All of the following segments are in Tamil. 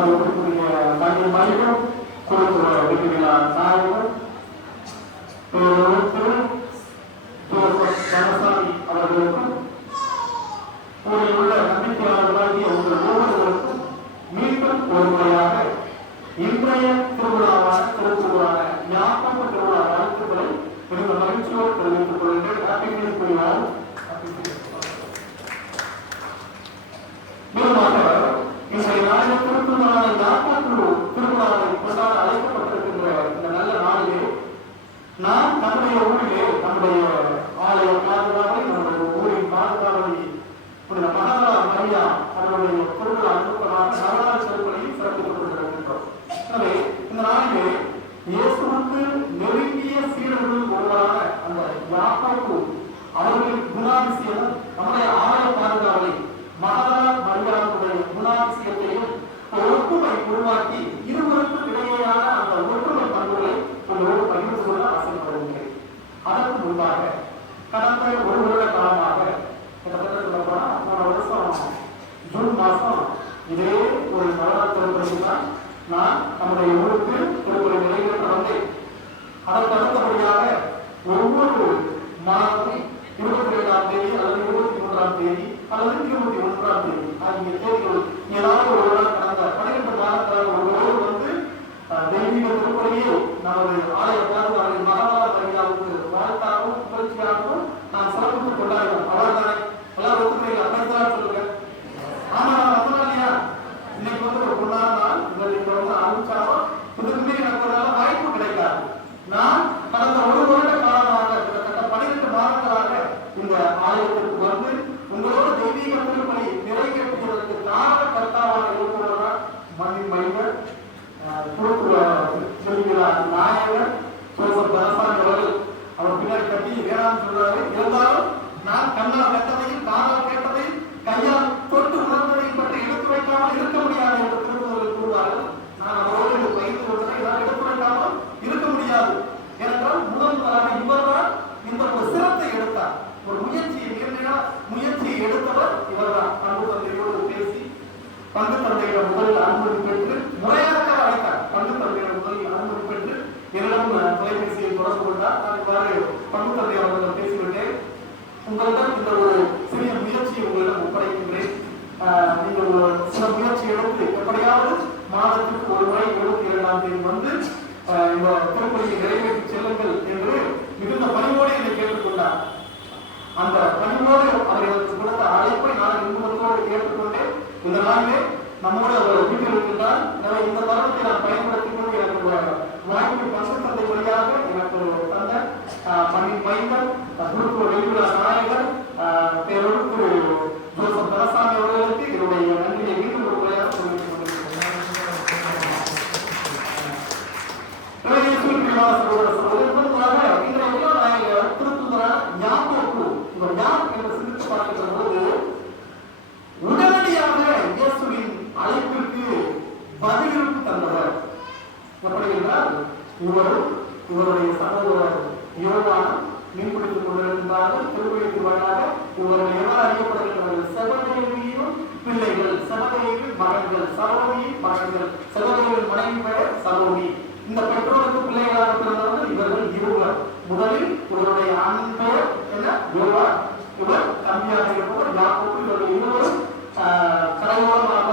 மதிப்புக்குரிய தனி கொடுக்கிற விருதுகளா நாயகன் திரு அவர்களுக்கும் கூடிய உள்ள நம்பிக்கையாளர்களாகிய உங்கள் ஒவ்வொருவருக்கும் மீண்டும் ஒரு முறையாக இன்றைய திருவிழாவான திருக்குறளான ஞாபக திருக்குறளான திருவிழாவை அழைக்கப்பட்டிருக்கின்ற இந்த நல்ல நாளிலே நாம் நம்முடைய ஊரிலே நம்முடைய ஆலய பாதுகாவலை நம்முடைய ஊரின் பாதுகாவலை புனித மகதா மரியா அவருடைய திருவிழா அனுப்பமாக சிறப்பித்துக் கொண்டிருக்கின்றோம். எனவே இந்த நாளிலே இயேசுவுக்கு நெருங்கிய சீரர்கள் ஒருவரான அந்த யாக்கோப்பு அவர்கள் ஜூன் மாசம் இதே ஒரு நவராத்திரி தான் நான் நம்முடைய ஊருக்கு ஒரு நிலையில் வந்தேன் அதற்கு அடுத்தபடியாக ஒவ்வொரு மாதமும் இருபத்தி ஏழாம் தேதி அல்லது இருபத்தி மூன்றாம் தேதி அல்லது இருபத்தி ஒன்றாம் தேதி ஆகிய தேதிகள் ஏதாவது ஒரு நாள் கடந்த பன்னிரண்டு மாதங்களாக ஒரு வந்து அஹ், தெய்வீக திருப்பணியில் நமது ஆலயத்தால் முயற்சி எடுத்தவர் இவர்தான். பங்கு தந்தையோடு பேசி பங்கு தந்தையிடம் முதலில் அனுமதி பெற்று முறையாக அழைத்தார். பங்கு தந்தையிடம் முதலில் அனுமதி பெற்று என்னிடம் தொலைபேசியை தொடர்பு கொண்டார். நான் இவ்வாறு பங்கு தந்தை அவர்களிடம் பேசிவிட்டேன். உங்களிடம் இந்த ஒரு சிறிய முயற்சியை உங்களிடம் ஒப்படைக்கின்றேன். நீங்கள் ஒரு சில முயற்சி எடுத்து எப்படியாவது மாதத்திற்கு ஒரு முறை இருபத்தி இரண்டாம் தேதி வந்து இந்த திருப்பதியை நிறைவேற்றி செல்லுங்கள் என்று மிகுந்த பணிவோடு என்னை கேட்டுக்கொண்டார். அந்த பணிவோடு அவர்களுக்கு கொடுத்த அழைப்பை நான் இன்பத்தோடு கேட்டுக்கொண்டு இந்த நாளிலே நம்மோட அவர் வீட்டில் இருக்கின்றார் எனவே இந்த தருணத்தை நான் பயன்படுத்திக் கொண்டு எனக்கு வாய்ப்பு பங்கு தந்தை வழியாக எனக்கு தந்த பணி மைந்தர் குழுக்கு வெளியுள்ள நாயகர் இவருடைய சகோதரர் யோவான் மீன்பிடித்துக் கொண்டிருந்தார்கள் திருவிழிக்கு வாயிலாக இவர்கள் எவ்வாறு அறியப்படுகின்றனர்? சகோதரியும் பிள்ளைகள் செவதேவின் மகன்கள் சரோமியின் மகன்கள் செவதேவின் மனைவி பெயர் சரோமி இந்த பெற்றோருக்கு பிள்ளைகளாக பிறந்தவர்கள் இவர்கள் இருவர். முதலில் இவருடைய ஆண் பெயர் என்ன? யோவான். இவர் தம்பியாக இருப்பவர் யாக்கோப்பு இவர்கள் இருவரும் கரையோரமாக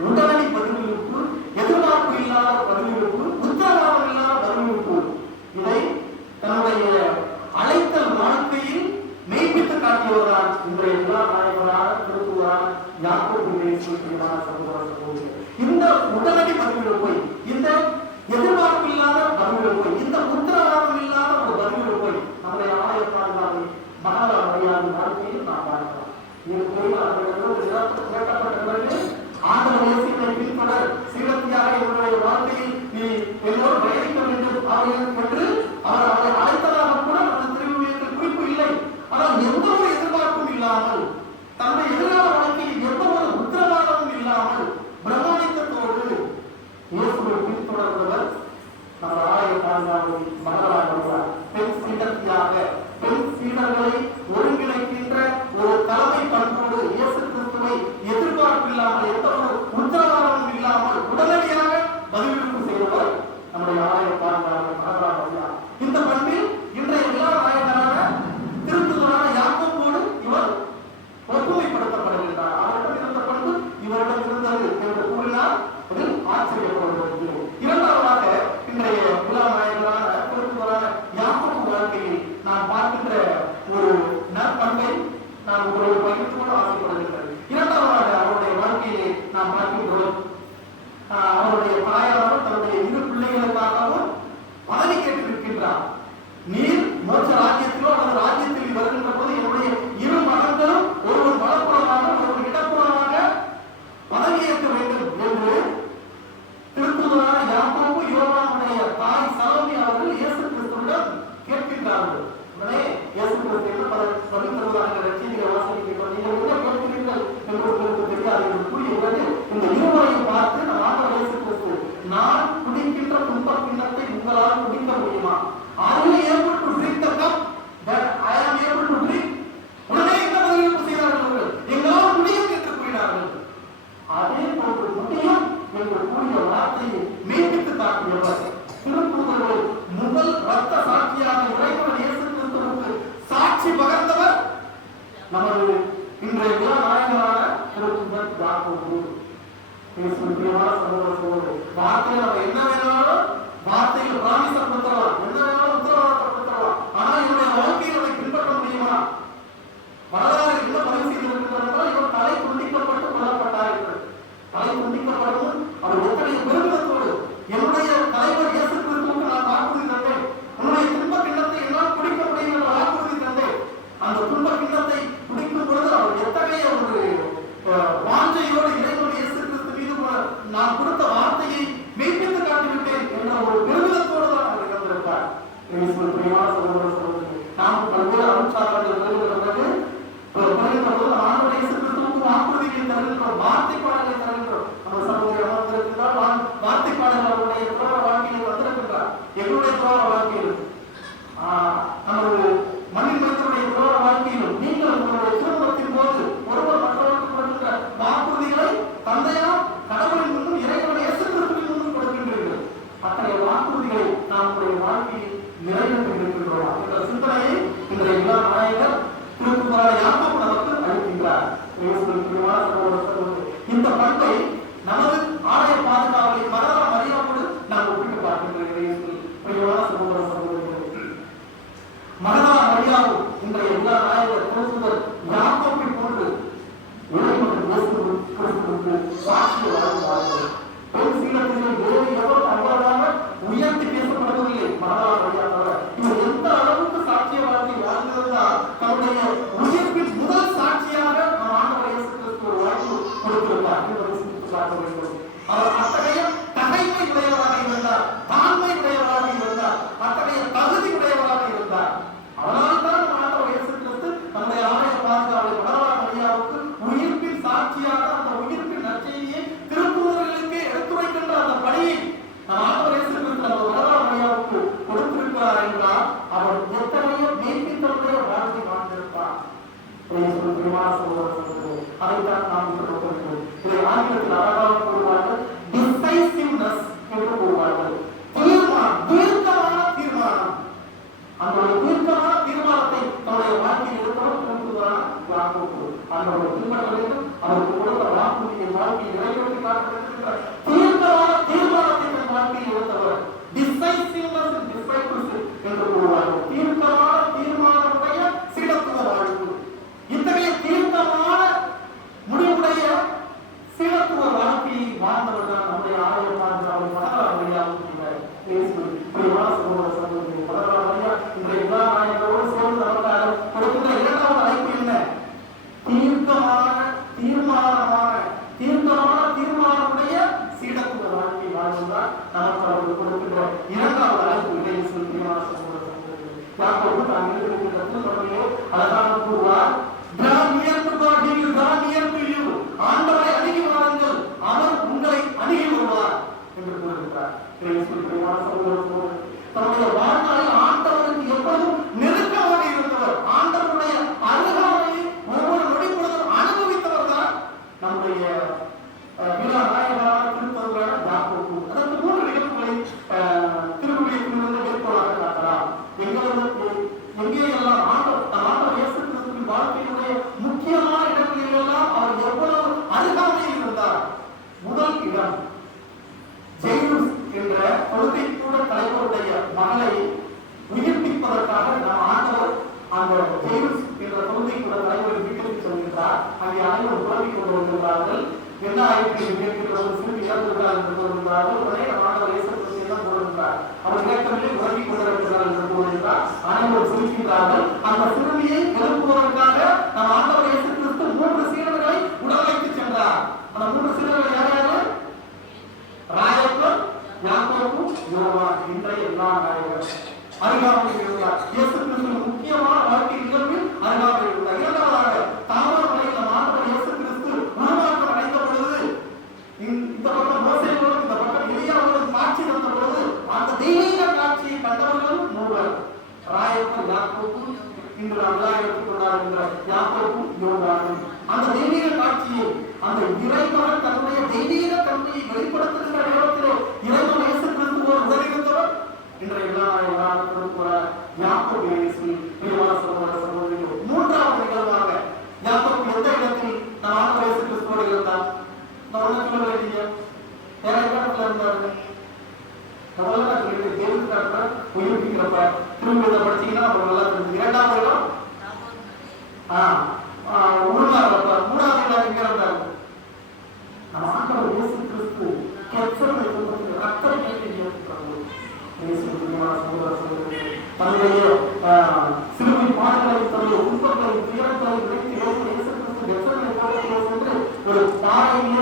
오다 அதைத்தான் நாம் இன்று நோக்குகிறோம். இதை ஆங்கிலத்தில் அழகாக என்று கூறுகிறார் முதல்ல நான் சொல்லிட்டு தேர்வு தரப்ப உயிர்ப்பிக்கிறப்ப திரும்ப இதை படிச்சீங்கன்னா அப்புறம் நல்லா தெரிஞ்சு இரண்டாவது இடம் உருவாகிறப்ப மூணாவது இடம் எங்கிறப்ப நம்ம ஆண்டவர் இயேசு கிறிஸ்து கெச்சரத்தை கொடுத்து ஒரு பாறையில்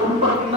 compartilhar.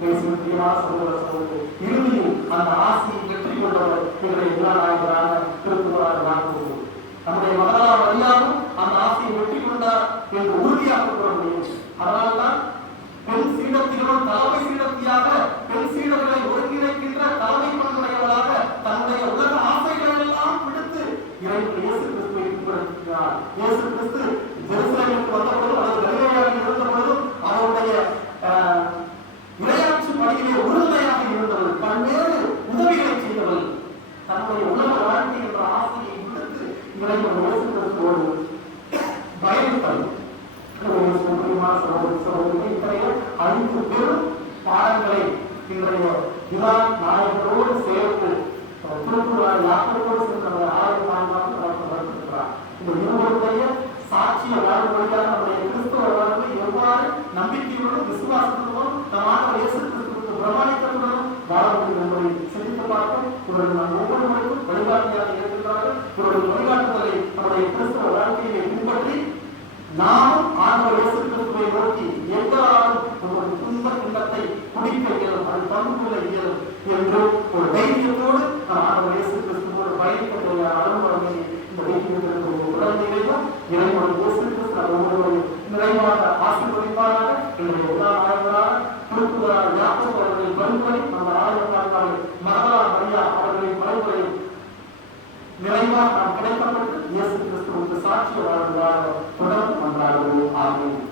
பேசிய சொல்லுவது இறுதியும் அந்த ஆசையை வெற்றி கொண்டவர் எங்களுடைய குணநாயகரான திருக்குமார் நாகூர் நம்முடைய அந்த ஆசையை வெற்றி கொண்டார் என்று உறுதியாக கூற முடியும் அதனால்தான் பெண் சீடத்திகளும் தலைமை சீடத்தியாக பெண் சீடர்களை ஒருங்கிணைக்கின்ற தலைமை பண்புடையவர்களாக தன்னுடைய உலக ஆசைகளை எல்லாம் விடுத்து இறைவன் இயேசு கிறிஸ்துவை பின்பற்றுகிறார் இயேசு பயன்படுவதோடு பயன்படும் சகோதர சகோதரிகள் பாடங்களை இன்றைய விழா சேர்த்து திருக்குறள் யாத்திரையோடு சேர்ந்த ஆயிரம் ஆண்டாக வளர்த்திருக்கிறார் இந்த எவ்வாறு நம்பிக்கையோடும் விசுவாசத்துடனும் நம் ஆண்டவர் இயேசு கிறிஸ்துக்கு பிரமாணிக்கத்துடனும் வாழ முடியும் என்பதை சிந்தித்து பார்க்க இவர்கள் நம் ஒவ்வொரு முறைக்கும் வழிகாட்டியாக இருக்கிறார்கள் இவர்கள் நம்முடைய கிறிஸ்தவ வாழ்க்கையை பின்பற்றி நாமும் ஆண்டவர் இயேசு கிறிஸ்துவை நோக்கி எவ்வாறு நம்முடைய துன்ப இன்பத்தை முடிக்க இயலும் அது பங்கு கொள்ள இயலும் என்று ஒரு தைரியத்தோடு நாம் ஆண்டவர் இயேசு கிறிஸ்துவோடு பயணிக்கக்கூடிய அனுபவமே இந்த வைத்தியத்திற்கு உடனடியிலும் இறைவன் இயேசு கிறிஸ்து ஒவ்வொருவரையும் நிறைவாக ஆசீர்வதிப்பாராக. என்னுடைய எல்லா ஆய்வராக திருக்குறார் யாத்திரை அவர்களின் பண்புகளை நம்ம ஆய்வாளர்கள் மகளா மரியா அவர்களின் பண்புகளை நிறைவாக நாம் கிடைக்கப்பட்டு இயேசு ಸಾಕ್ಷಿಯಾಗುವ ಪುನಃ ಒಂದಾಗಲು ಆಗಿದೆ